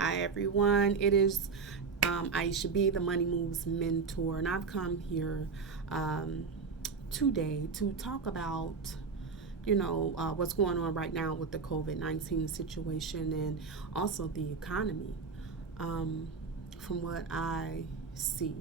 Hi, everyone. It is Aisha B, the Money Moves mentor, and I've come here um, today to talk about, what's going on right now with the COVID-19 situation and also the economy. Um, from what I see,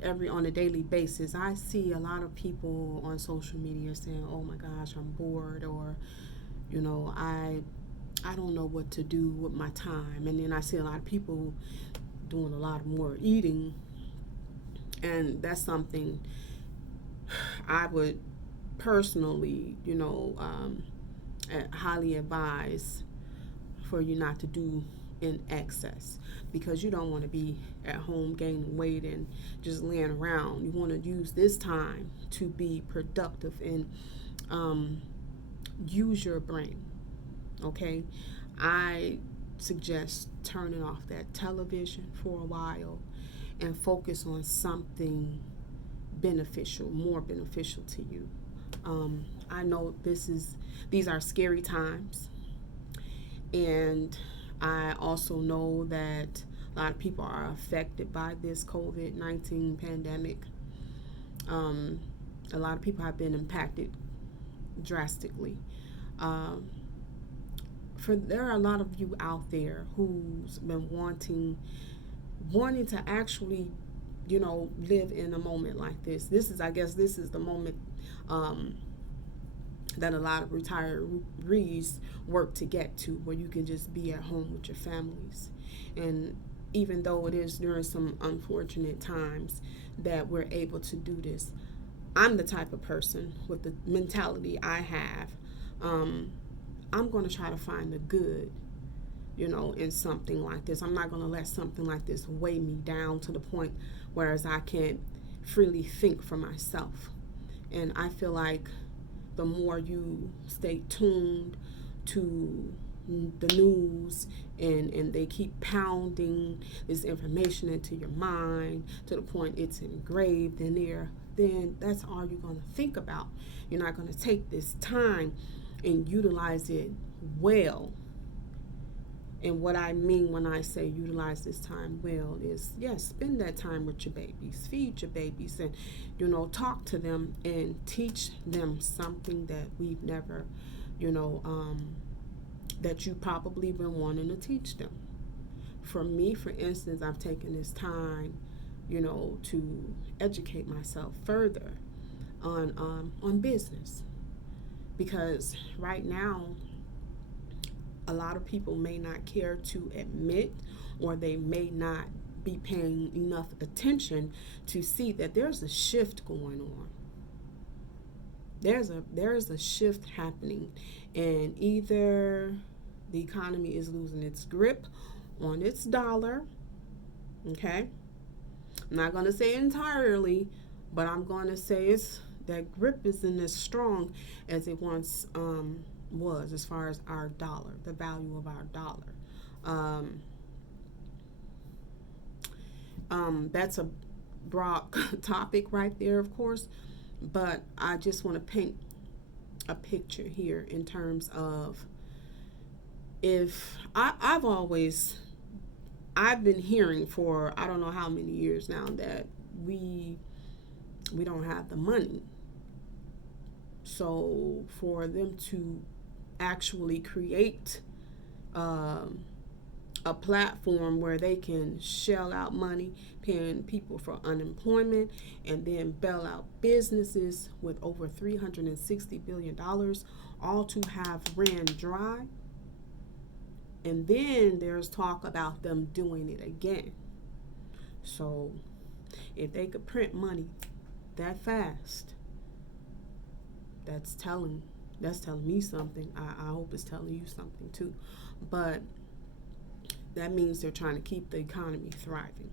every on a daily basis, I see a lot of people on social media saying, "Oh my gosh, I'm bored," or you know, I don't know what to do with my time. And then I see a lot of people doing a lot more eating, and that's something I would personally, highly advise for you not to do in excess, because you don't want to be at home gaining weight and just laying around. You want to use this time to be productive and um, use your brain. Okay, I suggest turning off that television for a while and focus on something beneficial, more beneficial to you. I know these are scary times, and I also know that a lot of people are affected by this COVID-19 pandemic. Um, a lot of people have been impacted drastically. Um, there are a lot of you out there who's been wanting to actually live in a moment like this is the moment um, that a lot of retirees work to get to, where you can just be at home with your families. And even though it is during some unfortunate times that we're able to do this, I'm the type of person with the mentality I have. um, I'm going to try to find the good, in something like this. I'm not going to let something like this weigh me down to the point whereas I can't freely think for myself. And I feel like the more you stay tuned to the news, and they keep pounding this information into your mind to the point it's engraved in there, then that's all you're going to think about. You're not going to take this time and utilize it well. And what I mean when I say utilize this time well is, yes, spend that time with your babies, feed your babies, and, talk to them and teach them something that we've never, that you probably been wanting to teach them. For me, for instance, I've taken this time, to educate myself further on business, because right now a lot of people may not care to admit, or they may not be paying enough attention to see that there's a shift going on. There is a shift happening, and either the economy is losing its grip on its dollar. Okay, I'm not going to say entirely, but I'm going to say it's that grip isn't as strong as it once was, as far as our dollar, the value of our dollar. Um, that's a broad topic right there, of course, but I just want to paint a picture here in terms of, if I've been hearing for I don't know how many years now that we don't have the money. So for them to actually create um, a platform where they can shell out money, paying people for unemployment, and then bail out businesses with over $360 billion, all to have ran dry. And then there's talk about them doing it again. So if they could print money that fast, that's telling me something. I hope it's telling you something too. But that means they're trying to keep the economy thriving,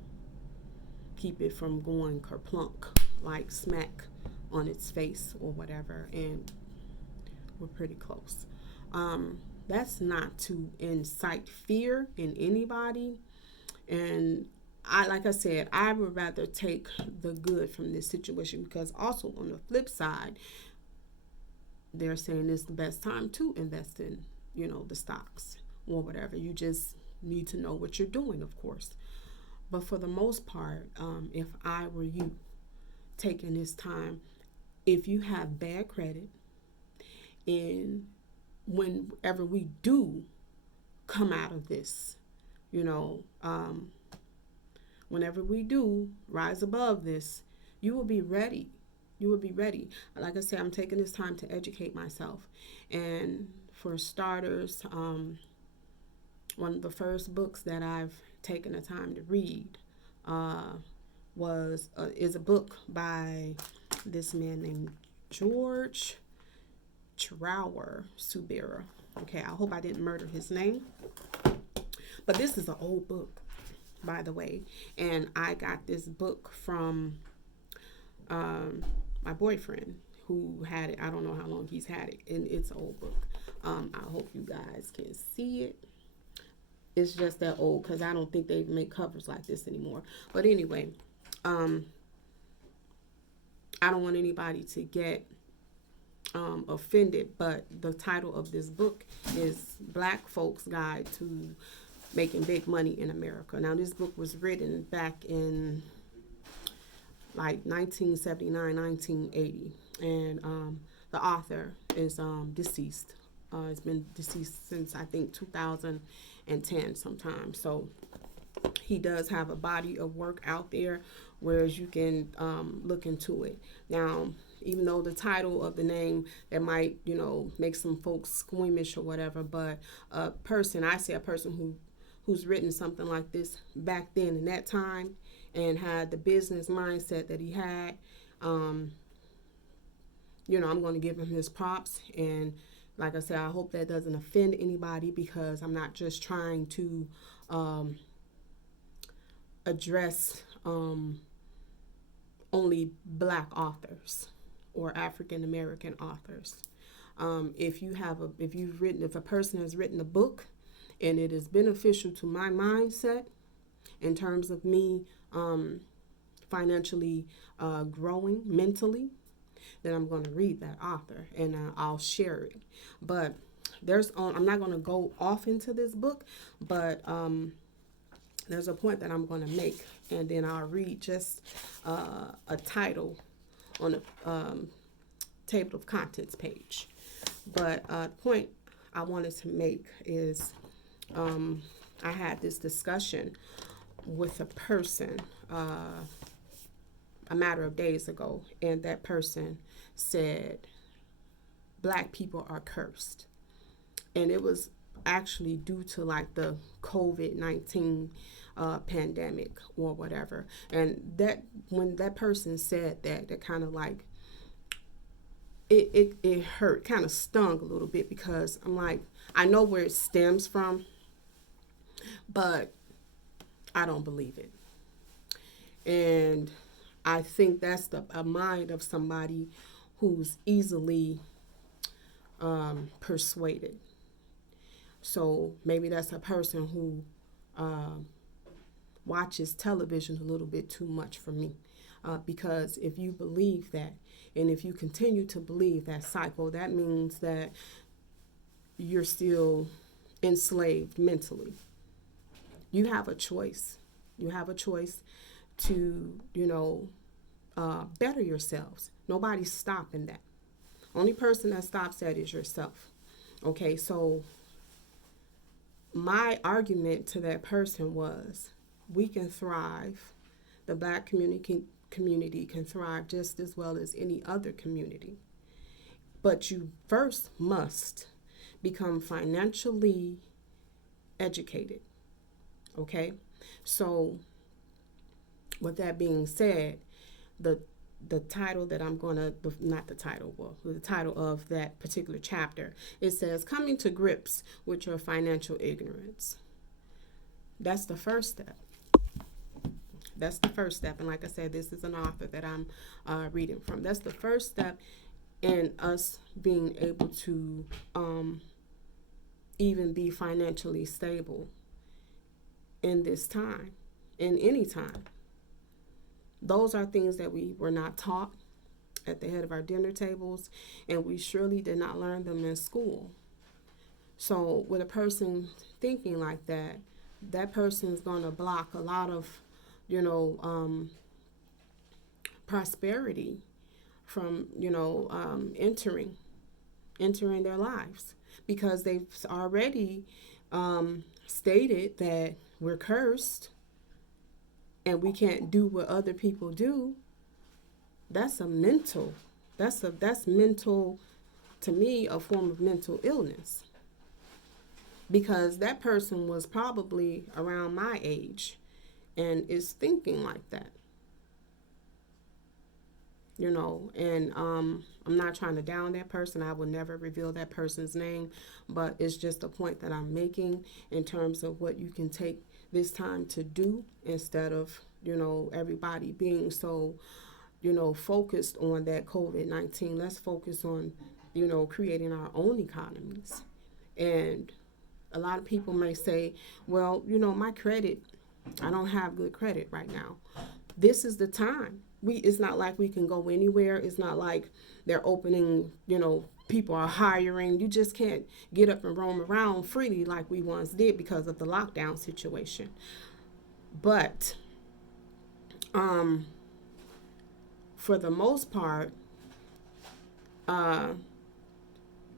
keep it from going kerplunk, like smack on its face or whatever. And we're pretty close. That's not to incite fear in anybody. And like I said, I would rather take the good from this situation, because also on the flip side, they're saying it's the best time to invest in, the stocks or whatever. You just need to know what you're doing, of course. But for the most part, if I were you, taking this time, if you have bad credit, and whenever we do come out of this, you know, whenever we do rise above this, you will be ready. You will be ready. Like I said, I'm taking this time to educate myself. And for starters, one of the first books that I've taken the time to read is a book by this man named George Trower-Subira. Okay, I hope I didn't murder his name. But this is an old book, by the way. And I got this book from my boyfriend who had it. I don't know how long he's had it. And it's an old book. I hope you guys can see it. It's just that old because I don't think they make covers like this anymore. But anyway, I don't want anybody to get offended, but the title of this book is Black Folks Guide to Making Big Money in America. Now, this book was written back in like 1979, 1980, and the author is deceased. It's been deceased since, I think, 2010 sometime. So he does have a body of work out there, whereas you can look into it. Now, even though the title of the name, that might, make some folks squeamish or whatever, but a person who's written something like this back then in that time and had the business mindset that he had, I'm going to give him his props. And like I said, I hope that doesn't offend anybody, because I'm not just trying to address only Black authors or African American authors. If a person has written a book and it is beneficial to my mindset in terms of me financially growing mentally, then I'm going to read that author and I'll share it. But I'm not going to go off into this book, but there's a point that I'm going to make, and then I'll read just a title on the table of contents page. But the point I wanted to make is I had this discussion with a person a matter of days ago, and that person said Black people are cursed. And it was actually due to like the COVID-19 pandemic or whatever. And that when that person said that kind of like it hurt, kind of stung a little bit, because I'm like, I know where it stems from, but I don't believe it. And I think that's a mind of somebody who's easily persuaded. So maybe that's a person who watches television a little bit too much for me. Because if you believe that, and if you continue to believe that cycle, that means that you're still enslaved mentally. You have a choice. You have a choice to, better yourselves. Nobody's stopping that. Only person that stops that is yourself. Okay, so my argument to that person was, we can thrive. The Black community can thrive just as well as any other community. But you first must become financially educated. Okay? So with that being said, the title that I'm going to, the title of that particular chapter, it says, Coming to Grips with Your Financial Ignorance. That's the first step. That's the first step. And like I said, this is an author that I'm reading from. That's the first step in us being able to even be financially stable in this time, in any time. Those are things that we were not taught at the head of our dinner tables, and we surely did not learn them in school. So with a person thinking like that, that person is going to block a lot of, you know, prosperity from, entering their lives, because they've already stated that we're cursed and we can't do what other people do. That's a mental, that's mental, to me, a form of mental illness, because that person was probably around my age and is thinking like that. And I'm not trying to down that person. I will never reveal that person's name, but it's just a point that I'm making in terms of what you can take this time to do, instead of, everybody being so, focused on that COVID-19. Let's focus on, creating our own economies. And a lot of people may say, well, my credit, I don't have good credit right now. This is the time. It's not like we can go anywhere. It's not like they're opening, people are hiring. You just can't get up and roam around freely like we once did because of the lockdown situation. But for the most part,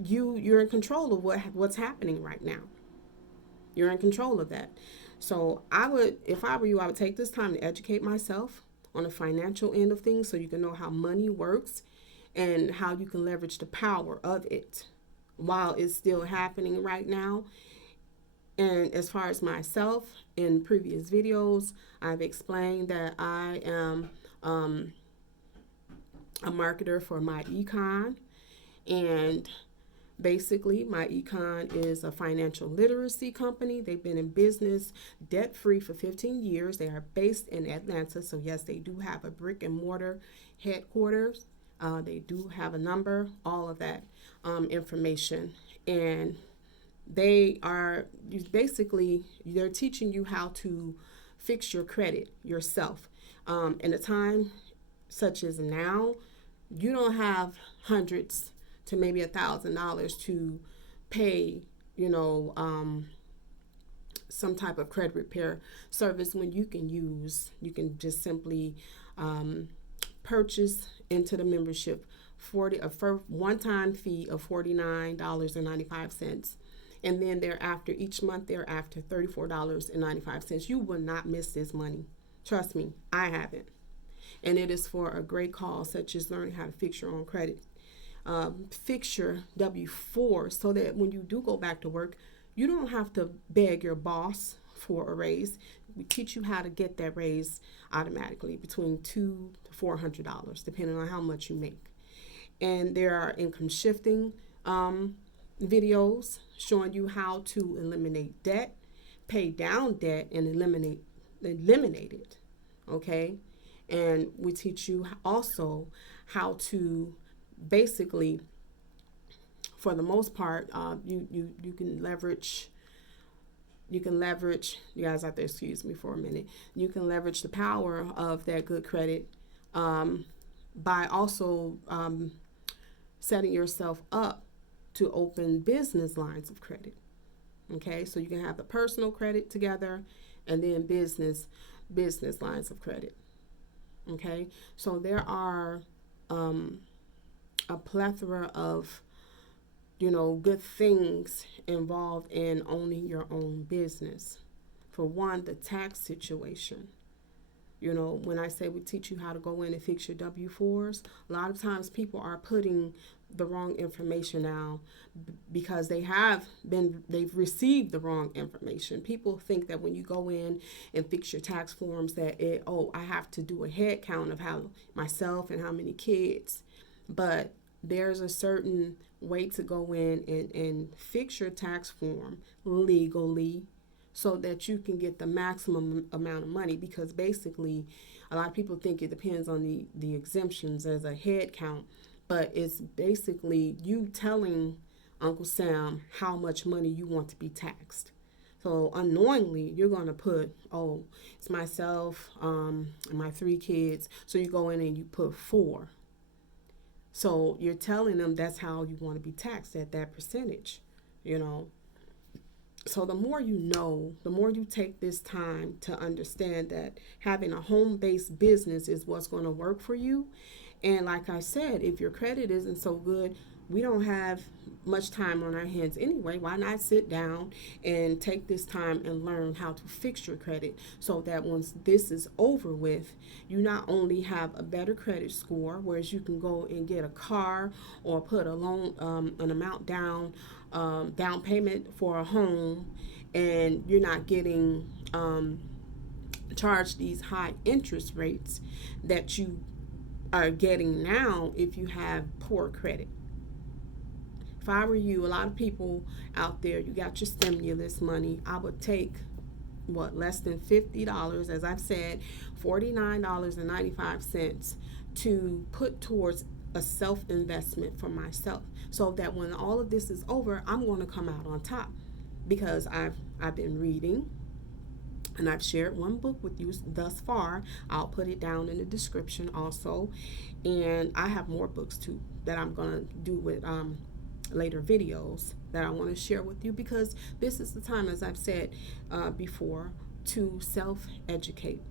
you're in control of what's happening right now. You're in control of that. So if I were you, I would take this time to educate myself on the financial end of things, so you can know how money works and how you can leverage the power of it while it's still happening right now. And as far as myself, in previous videos, I've explained that I am a marketer for myEcon, and basically, myEcon is a financial literacy company. They've been in business debt-free for 15 years. They are based in Atlanta. So, yes, they do have a brick and mortar headquarters. They do have a number, all of that information. And they're teaching you how to fix your credit yourself. In a time such as now, you don't have hundreds to maybe $1,000 to pay, some type of credit repair service, when you can just simply purchase into the membership a one-time fee of $49.95. And then thereafter, each month thereafter, $34.95. You will not miss this money. Trust me, I haven't. And it is for a great cause, such as learning how to fix your own credit. Fix your W-4, so that when you do go back to work, you don't have to beg your boss for a raise. We teach you how to get that raise automatically, between $200 to $400, depending on how much you make. And there are income shifting videos showing you how to eliminate debt, pay down debt, and eliminate it. Okay, and we teach you also how to basically, for the most part, you can leverage. You guys have to excuse me for a minute. You can leverage the power of that good credit by also setting yourself up to open business lines of credit. Okay, so you can have the personal credit together, and then business lines of credit. Okay, so there are a plethora of good things involved in owning your own business. For one, the tax situation. When I say we teach you how to go in and fix your W-4s, a lot of times people are putting the wrong information out because they've received the wrong information. People think that when you go in and fix your tax forms that I have to do a head count of how myself and how many kids. But there's a certain way to go in and fix your tax form legally, so that you can get the maximum amount of money. Because basically, a lot of people think it depends on the exemptions as a head count, but it's basically you telling Uncle Sam how much money you want to be taxed. So unknowingly, you're going to put, it's myself and my 3 kids. So you go in and you put 4. So you're telling them that's how you want to be taxed, at that percentage, So the more you know, the more you take this time to understand that having a home-based business is what's going to work for you. And like I said, if your credit isn't so good, we don't have much time on our hands anyway. Why not sit down and take this time and learn how to fix your credit so that once this is over with, you not only have a better credit score, whereas you can go and get a car or put a loan, an amount down, down payment for a home, and you're not getting charged these high interest rates that you are getting now if you have poor credit. If I were you, a lot of people out there, you got your stimulus money. I would take less than $50, as I've said, $49.95 to put towards a self investment for myself, so that when all of this is over, I'm going to come out on top, because I've been reading, and I've shared one book with you thus far. I'll put it down in the description also, and I have more books too that I'm going to do with later videos that I want to share with you, because this is the time, as I've said before, to self-educate.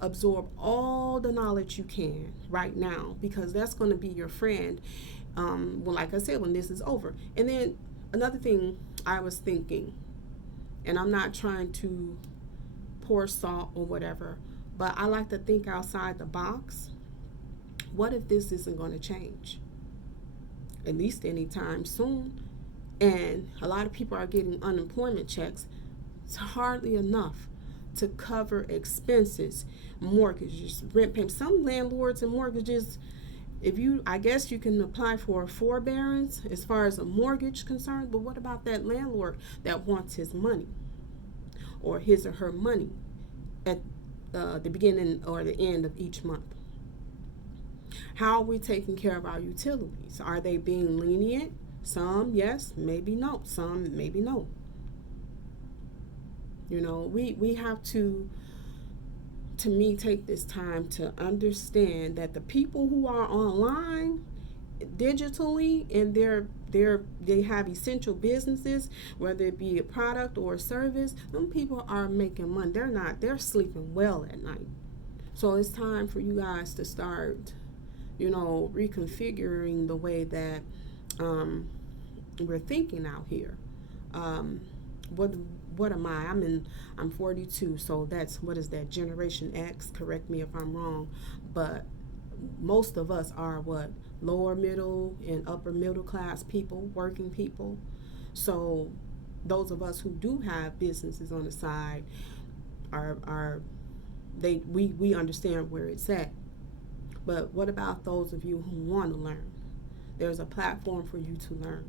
Absorb all the knowledge you can right now, because that's going to be your friend well, like I said, when this is over. And then another thing I was thinking, and I'm not trying to pour salt or whatever, but I like to think outside the box. What if this isn't going to change? At least anytime soon. And a lot of people are getting unemployment checks. It's hardly enough to cover expenses, mortgages, rent payments. Some landlords and mortgages, I guess you can apply for a forbearance as far as a mortgage concerned, but what about that landlord that wants his money, or his or her money, at the beginning or the end of each month? How are we taking care of our utilities? Are they being lenient? Some yes, maybe no. Some maybe no. We have to me, take this time to understand that the people who are online digitally, and they have essential businesses, whether it be a product or a service, them people are making money. They're sleeping well at night. So it's time for you guys to start reconfiguring the way that we're thinking out here. What am I? I'm 42, so what is that, Generation X? Correct me if I'm wrong, but most of us are lower middle and upper middle class people, working people. So those of us who do have businesses on the side we understand where it's at. But what about those of you who want to learn? There's a platform for you to learn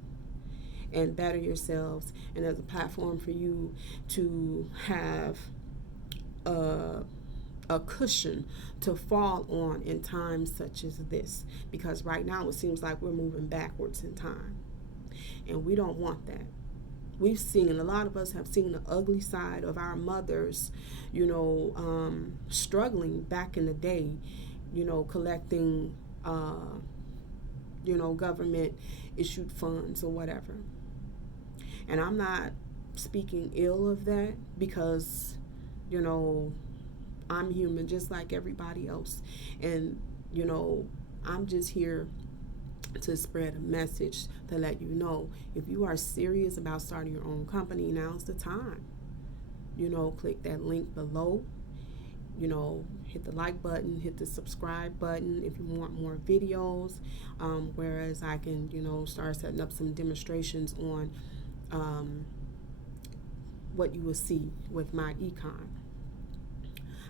and better yourselves, and there's a platform for you to have a cushion to fall on in times such as this, because right now it seems like we're moving backwards in time, and we don't want that. A lot of us have seen the ugly side of our mothers, struggling back in the day, collecting, government issued funds or whatever. And I'm not speaking ill of that, because, I'm human just like everybody else. And, I'm just here to spread a message to let you know, if you are serious about starting your own company, now's the time. Click that link below. Hit the like button, hit the subscribe button if you want more videos, whereas I can, start setting up some demonstrations on what you will see with myEcon.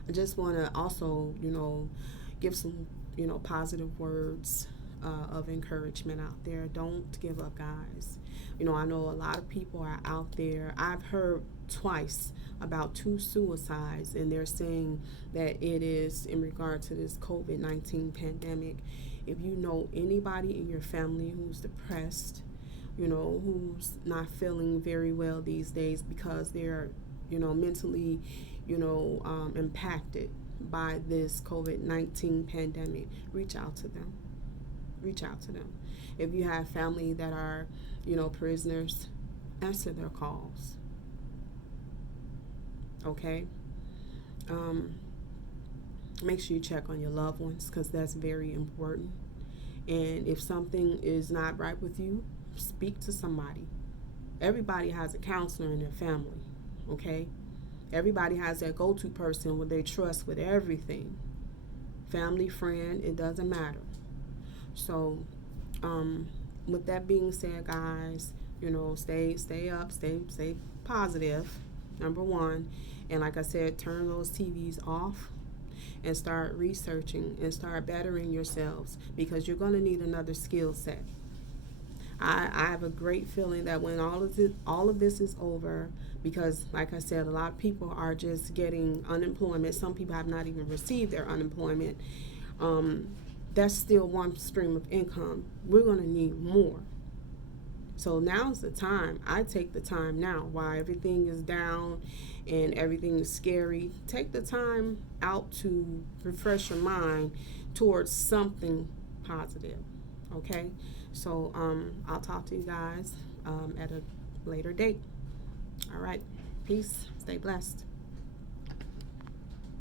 I just want to also, give some, positive words of encouragement out there. Don't give up, guys. I know a lot of people are out there. I've heard twice about 2 suicides, and they're saying that it is in regard to this COVID-19 pandemic. If you know anybody in your family who's depressed, who's not feeling very well these days because they're, mentally, impacted by this COVID-19 pandemic, reach out to them. If you have family that are, prisoners, answer their calls. Okay. Um, Make sure you check on your loved ones because that's very important. And if something is not right with you, speak to somebody. Everybody has a counselor in their family. Okay. Everybody has that go-to person where they trust with everything. Family, friend, it doesn't matter. So, um, with that being said, guys, stay up, stay positive. Number one, and like I said, turn those TVs off and start researching and start bettering yourselves because you're going to need another skill set. I have a great feeling that when all of this is over, because like I said, a lot of people are just getting unemployment. Some people have not even received their unemployment. Um, that's still one stream of income. We're going to need more. So now's the time. I take the time now while everything is down and everything is scary. Take the time out to refresh your mind towards something positive. Okay? So I'll talk to you guys at a later date. All right. Peace. Stay blessed.